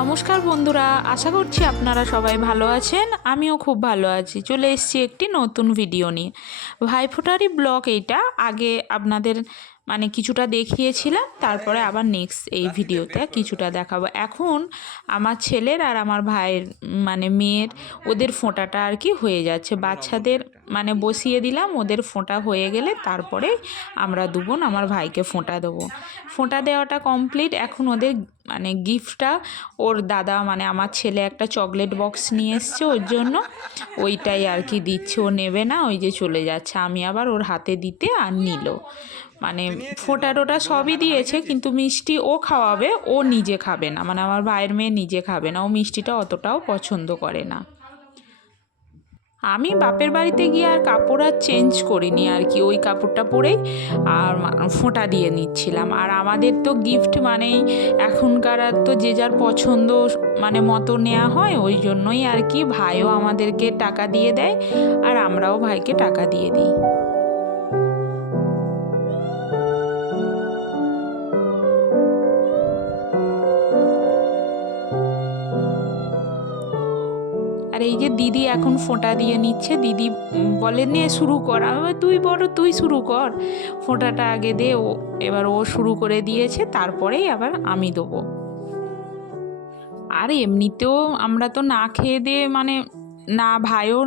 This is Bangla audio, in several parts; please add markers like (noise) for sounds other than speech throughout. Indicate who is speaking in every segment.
Speaker 1: নমস্কার বন্ধুরা, আশা করছি আপনারা সবাই ভালো আছেন, আমিও খুব ভালো আছি। চলে এসেছি একটি নতুন ভিডিও নিয়ে। ভাইফোটারি ব্লগ এইটা আগে আপনাদের মানে কিছুটা দেখিয়েছিলাম, তারপরে আবার নেক্সট এই ভিডিওতে কিছুটা দেখাবো। এখন আমার ছেলের আর আমার ভাইয়ের মানে মেয়ের ওদের ফোঁটাটা আর কি হয়ে যাচ্ছে। বাচ্চাদের মানে বসিয়ে দিলাম, ওদের ফোঁটা হয়ে গেলে তারপরে আমরা দুবোন আমার ভাইকে ফোঁটা দেবো। ফোঁটা দেওয়াটা কমপ্লিট এখন ওদের মানে গিফটটা ওর দাদা মানে আমার ছেলে একটা চকলেট বক্স নিয়ে এসছে ওর জন্য। ওইটাই আর কি দিচ্ছে। ও নেবে না, ওই যে চলে যাচ্ছে। আমি আবার ওর হাতে দিতে আর নিল। মানে ফোঁটা টোটা সবই দিয়েছে কিন্তু মিষ্টি ও খাওয়াবে ও নিজে খাবে না। মানে আমার ভাইয়ের মেয়ে নিজে খাবে না ও মিষ্টিটা অতটাও পছন্দ করে না। আমি বাপের বাড়িতে গিয়ে আর কাপড় আর চেঞ্জ করিনি আর কি ওই কাপড়টা পরেই আর ফোঁটা দিয়ে নিচ্ছিলাম। আর আমাদের তো গিফট মানেই এখনকার আর তো যে যার পছন্দ মানে মতো নেওয়া হয় ওই জন্যই আর কি ভাইও আমাদেরকে টাকা দিয়ে দেয় আর আমরাও ভাইকে টাকা দিয়ে দিই। এই যে দিদি এখন ফোঁটা দিয়ে নিচ্ছে, দিদি বলে, নে শুরু কর। তুই বড়, তুই শুরু কর। ফোঁটাটা আগে দে, ও এবার ও শুরু করে দিয়েছে, তারপরেই আবার আমি দেবো। আর এমনিতেও আমরা তো না খেয়ে দিয়ে মানে না ভাইও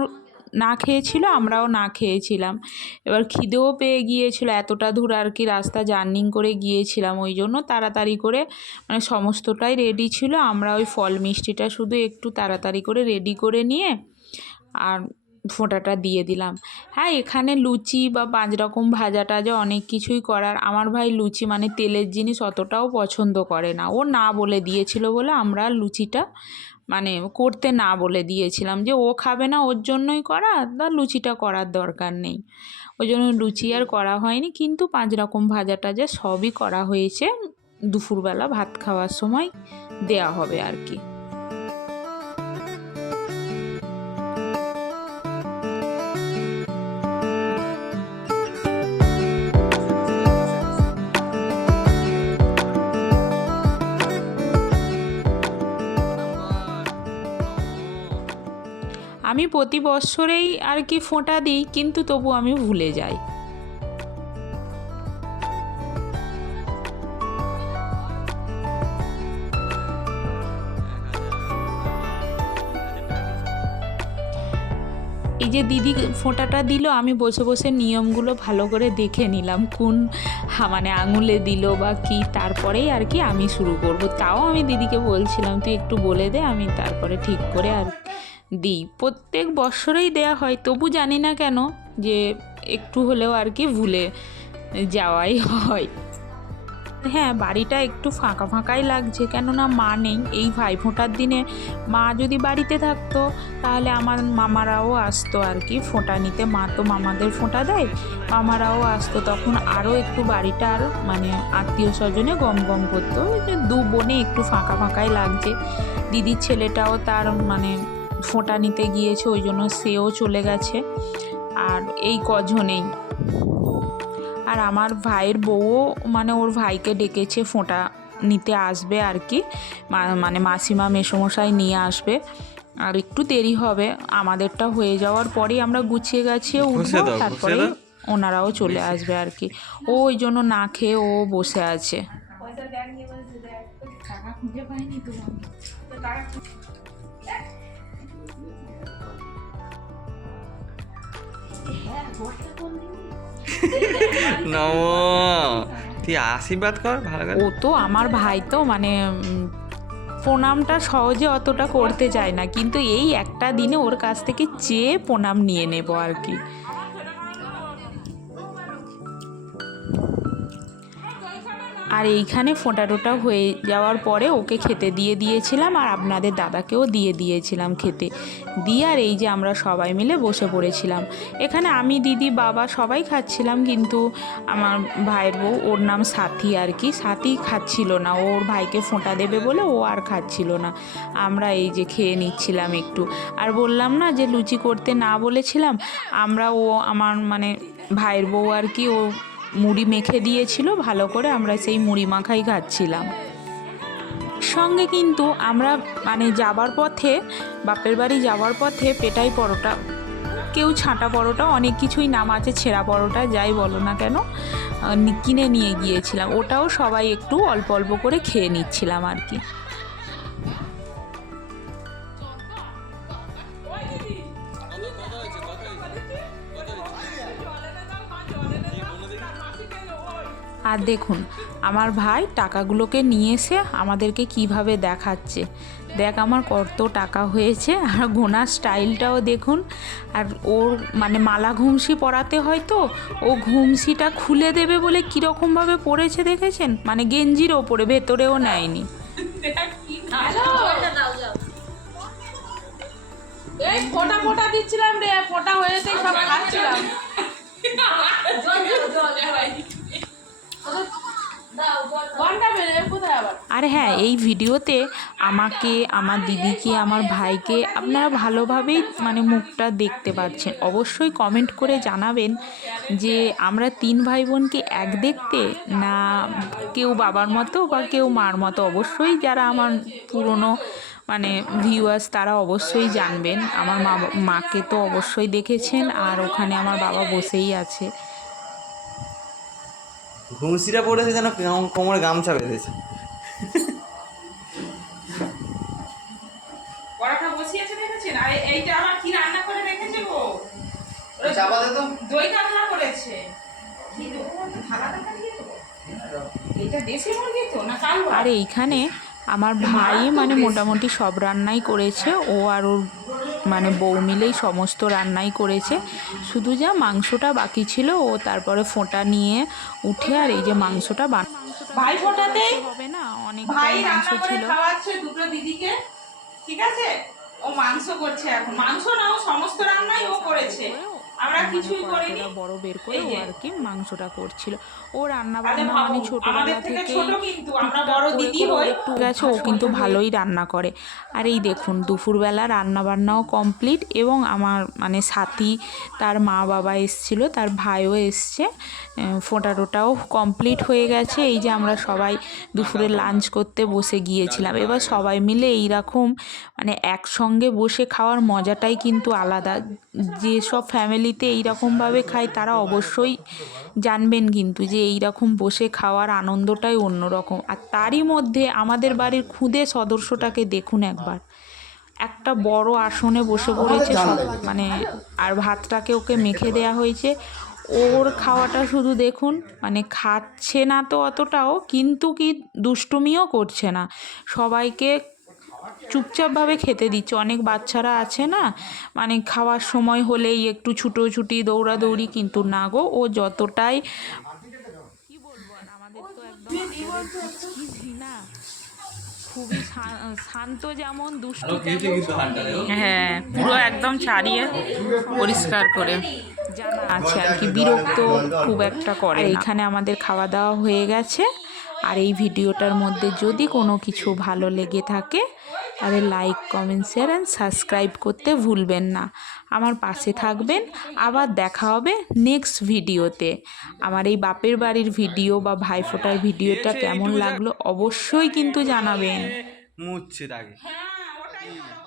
Speaker 1: না খেয়েছিল, আমরাও না খেয়েছিলাম। এবার খিদেও পেয়ে গিয়েছিল, এতটা দূর আর কি রাস্তা জার্নিং করে গিয়েছিলাম ওই জন্য। তাড়াতাড়ি করে মানে সমস্তটাই রেডি ছিল, আমরা ওই ফল মিষ্টিটা শুধু একটু তাড়াতাড়ি করে রেডি করে নিয়ে আর ফোঁটাটা দিয়ে দিলাম। হ্যাঁ এখানে লুচি বা পাঁচ রকম ভাজা টাজা অনেক কিছুই করার। আমার ভাই লুচি মানে তেলের জিনিস অতটাও পছন্দ করে না। ও না বলে দিয়েছিল বলে আমরা লুচিটা মানে করতে না বলে দিয়েছিলাম যে ও খাবে না, ওর জন্যই করা, তা লুচিটা করার দরকার নেই। ওই জন্য লুচি আর করা হয়নি, কিন্তু পাঁচ রকম ভাজা টাজা সবই করা হয়েছে। দুপুরবেলা ভাত খাওয়ার সময় দেয়া হবে আর কি। আমি প্রতি বৎসরেই আর কি ফোঁটা দিই, কিন্তু তবু আমি ভুলে যাই। এই যে দিদি ফোঁটাটা দিল, আমি বসে বসে নিয়মগুলো ভালো করে দেখে নিলাম, কোন মানে আঙুলে দিল বা কি, তারপরেই আর কি আমি শুরু করব। তাও আমি দিদিকে বলছিলাম, তুই একটু বলে দে, আমি তারপরে ঠিক করে আর দিই। প্রত্যেক বৎসরেই দেয়া হয়, তবু জানি না কেন যে একটু হলেও আর কি ভুলে যাওয়াই হয়। হ্যাঁ বাড়িটা একটু ফাঁকা ফাঁকাই লাগছে, কেননা মা নেই। এই ভাইফোঁটার দিনে মা যদি বাড়িতে থাকতো, তাহলে আমার মামারাও আসতো আর কি ফোঁটা নিতে। মা তো মামাদের ফোঁটা দেয়, মামারাও আসতো। তখন আরও একটু বাড়িটা আর মানে আত্মীয় স্বজনে গম গম করতো। দু বোনে একটু ফাঁকা ফাঁকাই লাগছে। দিদির ছেলেটাও তার মানে ফোঁটা নিতে গিয়েছে ওই জন্য সেও চলে গেছে। আর এই কজনেই। আর আমার ভাইয়ের বউও মানে ওর ভাইকে ডেকেছে ফোঁটা নিতে আসবে আর কি। মা- মানে মাসিমা মেসমশাই নিয়ে আসবে। আর একটু দেরি হবে আমাদেরটা হয়ে যাওয়ার পরেই আমরা গুছিয়ে
Speaker 2: গেছি
Speaker 1: উঠবো তারপরে ওনারাও চলে আসবে আর কি। ও ওই জন্য না খেয়ে ও বসে আছে। (laughs)
Speaker 2: তুই আশীর্বাদ কর, ভালো
Speaker 1: ও তো আমার ভাই তো মানে প্রণামটা সহজে অতটা করতে চায় না। কিন্তু এই একটা দিনে ওর কাছ থেকে চেয়ে প্রণাম নিয়ে নেব আর কি। আর এইখানে ফোঁটা টোটা হয়ে যাওয়ার পরে ওকে খেতে দিয়ে দিয়েছিলাম আর আপনাদের দাদাকেও দিয়ে দিয়েছিলাম খেতে। দিয়ে আর এই যে আমরা সবাই মিলে বসে পড়েছিলাম। এখানে আমি, দিদি, বাবা সবাই খাচ্ছিলাম কিন্তু আমার ভাইয়ের বউ, ওর নাম সাথী আর কি। সাথী খাচ্ছিল না ওর ভাইকে ফোঁটা দেবে বলে ও আর খাচ্ছিল না। আমরা এই যে খেয়ে নিচ্ছিলাম একটু। আর বললাম না যে লুচি করতে না বলেছিলাম, আমরা ও, আমার মানে ভাইয়ের বউ আর কি, ও মুড়ি মেখে দিয়েছিল, ভালো করে আমরা সেই মুড়ি মাখাই খাচ্ছিলাম। সঙ্গে কিন্তু আমরা মানে যাবার পথে, বাপের বাড়ি যাওয়ার পথে পেটাই পরোটা, কেউ ছাঁটা পরোটা, অনেক কিছুই নাম আছে, ছেঁড়া পরোটা, যাই বলো না কেন কিনে নিয়ে গিয়েছিলাম। ওটাও সবাই একটু অল্প অল্প করে খেয়ে নিচ্ছিলাম আর কি। আর দেখুন আমার ভাই টাকাগুলোকে নিয়ে এসে আমাদেরকে কীভাবে দেখাচ্ছে দেখ আমার কত টাকা হয়েছে আর গোনার স্টাইলটাও দেখুন আর ওর মানে মালা ঘুমসি পরাতে হয় তো ও ঘুমসিটা খুলে দেবে বলে কীরকমভাবে পড়েছে দেখেছেন মানে গেঞ্জির ওপরে ভেতরেও নেয়নি
Speaker 3: এই ফোটা ফোটা দিচ্ছিলাম রে ফোটা হয়েছে সব খাচ্ছিলাম
Speaker 1: আর হ্যাঁ এই ভিডিওতে আমাকে, আমার দিদিকে, আমার ভাইকে আপনারা ভালোভাবেই মানে মুখটা দেখতে পাচ্ছেন। অবশ্যই কমেন্ট করে জানাবেন যে আমরা তিন ভাই বোনকে এক দেখতে না কেউ বাবার মতো বা কেউ মার মতো। অবশ্যই যারা আমার পুরনো মানে ভিউয়ার্স তারা অবশ্যই জানবেন। আমার মা, মাকে তো অবশ্যই দেখেছেন আর ওখানে আমার বাবা বসেই আছে।
Speaker 2: ঘুমসিটা পড়েছে যেন কোমরে গামছা বেঁধেছে।
Speaker 3: পরাটা বসিয়েছে দেখেছেন? আর এইটা আমার কি রান্না করে রেখেছে গো?
Speaker 2: চাপা তো।
Speaker 3: দই কাতলা করেছে। কি দেবো থালাটা খাইয়ে দেবো? এটা দেশি মুরগি তো না কাল
Speaker 1: আর এইখানে আমার ভাই মানে মোটামুটি সব রান্নাই করেছে। ও আর ওর মানে বউ মিলেই সমস্ত রান্নাই করেছে। শুধু যা মাংসটা বাকি ছিল ও তারপরে ফোঁটা নিয়ে উঠে আর এই যে মাংসটা বান
Speaker 3: ভাই ফোঁটাতে?
Speaker 1: হবে না অনেক
Speaker 3: ভাই
Speaker 1: মাংস ছিল।
Speaker 3: খাওয়াচ্ছে দুটো দিদিকে ঠিক আছে? ও মাংস করছে এখন। মাংস না ও সমস্ত রান্নাই ও করেছে। আমরা কিছুই করিনি।
Speaker 1: বড় বের করে ও আর কি মাংসটা করছিল। ও রান্না বান্না মানে ছোটবেলা
Speaker 3: আমাদের থেকে
Speaker 1: থেকে
Speaker 3: ছোট কিন্তু আমরা বড় দিদি হই
Speaker 1: একটু গেছে ও কিন্তু ভালোই রান্না করে। আর এই দেখুন দুপুরবেলা রান্না বান্নাও কমপ্লিট এবং আমার মানে সাথী তার মা বাবা এসছিল তার ভাইও এসছে আহ, ফোঁটা টোটাও কমপ্লিট হয়ে গেছে। এই যে আমরা সবাই দুপুরে লাঞ্চ করতে বসে গিয়েছিলাম। এবার সবাই মিলে এইরকম মানে একসঙ্গে বসে খাওয়ার মজাটাই কিন্তু আলাদা। যেসব ফ্যামিলিতে এইরকমভাবে খায় তারা অবশ্যই জানবেন কিন্তু যে এই রকম বসে খাওয়ার আনন্দটাই অন্যরকম। আর তারই মধ্যে আমাদের বাড়ির খুদে সদস্যটাকে দেখুন একবার। একটা বড় আসনে বসে পড়েছে মানে আর ভাতটাকে ওকে মেখে দেয়া হয়েছে। ওর খাওয়াটা শুধু দেখুন মানে খাচ্ছে না তো অতটাও কিন্তু কি দুষ্টুমিও করছে না। সবাইকে চুপচাপভাবে খেতে দিচ্ছে অনেক বাচ্চারা আছে না মানে খাওয়ার সময় হলেই একটু ছুটোছুটি, দৌড়াদৌড়ি কিন্তু না গো, ও যতটাই কি বলব আমাদের তো একদম না খুবই শান্ত যেমন দুষ্ট হ্যাঁ পুরো একদম ছাড়িয়ে পরিষ্কার করে জানা আছে আর কি বিরক্ত খুব একটা করে। এখানে আমাদের খাওয়া দাওয়া হয়ে গেছে আর এই ভিডিওটার মধ্যে যদি কোনো কিছু ভালো লেগে থাকে তাহলে like comment share and subscribe করতে ভুলবেন না। আমার পাশে থাকবেন। আবার দেখা হবে নেক্সট ভিডিওতে। আমার এই বাপের বাড়ির ভিডিও বা ভাইফোঁটার ভিডিওটা কেমন লাগল অবশ্যই কিন্তু জানাবেন।
Speaker 2: মুচ্ছে তাকে
Speaker 3: হ্যাঁ